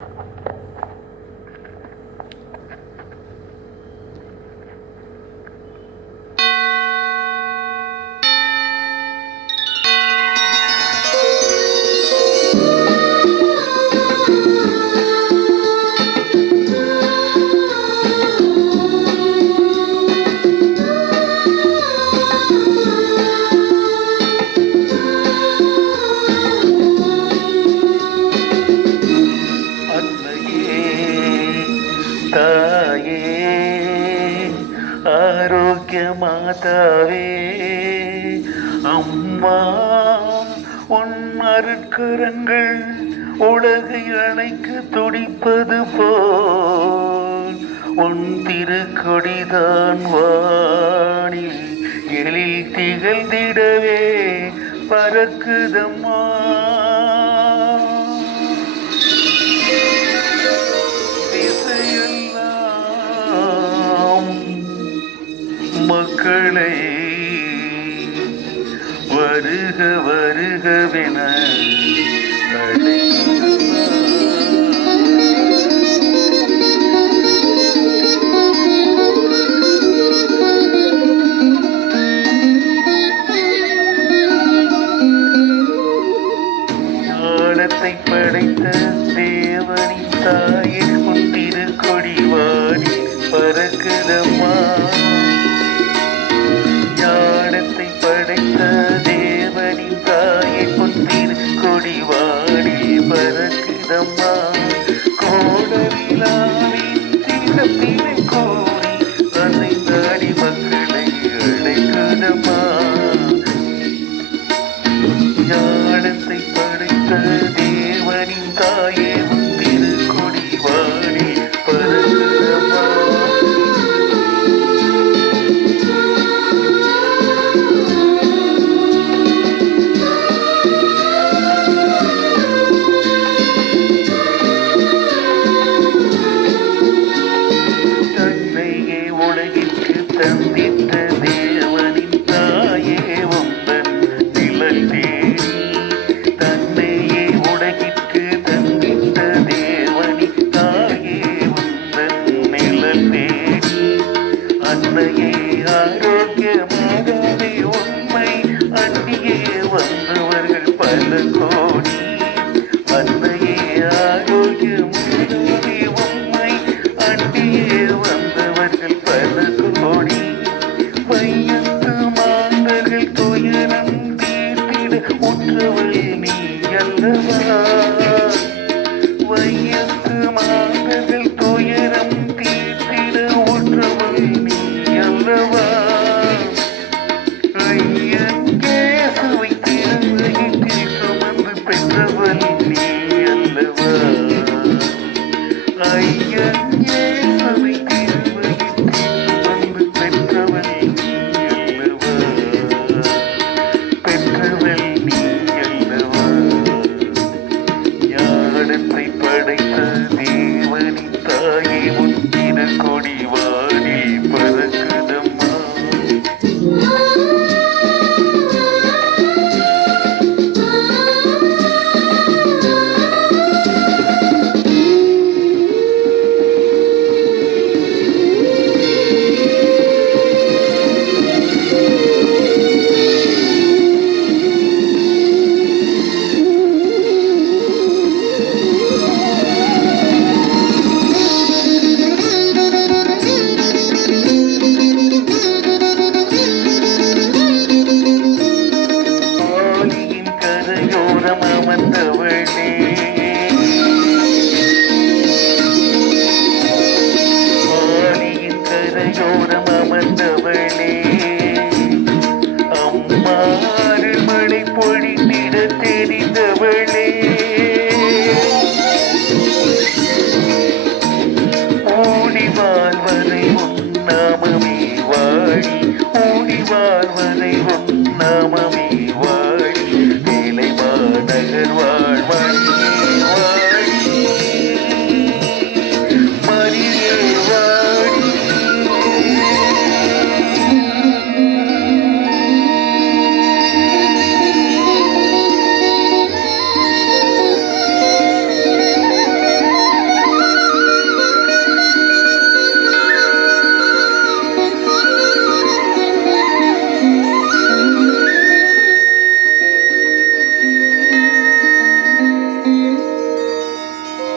you மாதாவே அம்மா உன் அருட்கரங்கள் உலகை அணைக்க துடிப்பது போல் உன் திருக்கொடிதான் வாணி எழில் திகழ்ந்திடவே பறக்குதம் வருக வருகவென காலத்தை படைத்த தேவனின் தாயை கொண்டிரு கொடிவாடி பறக்குதம்மா. them. love when you வாழ்வனை உன்னமமே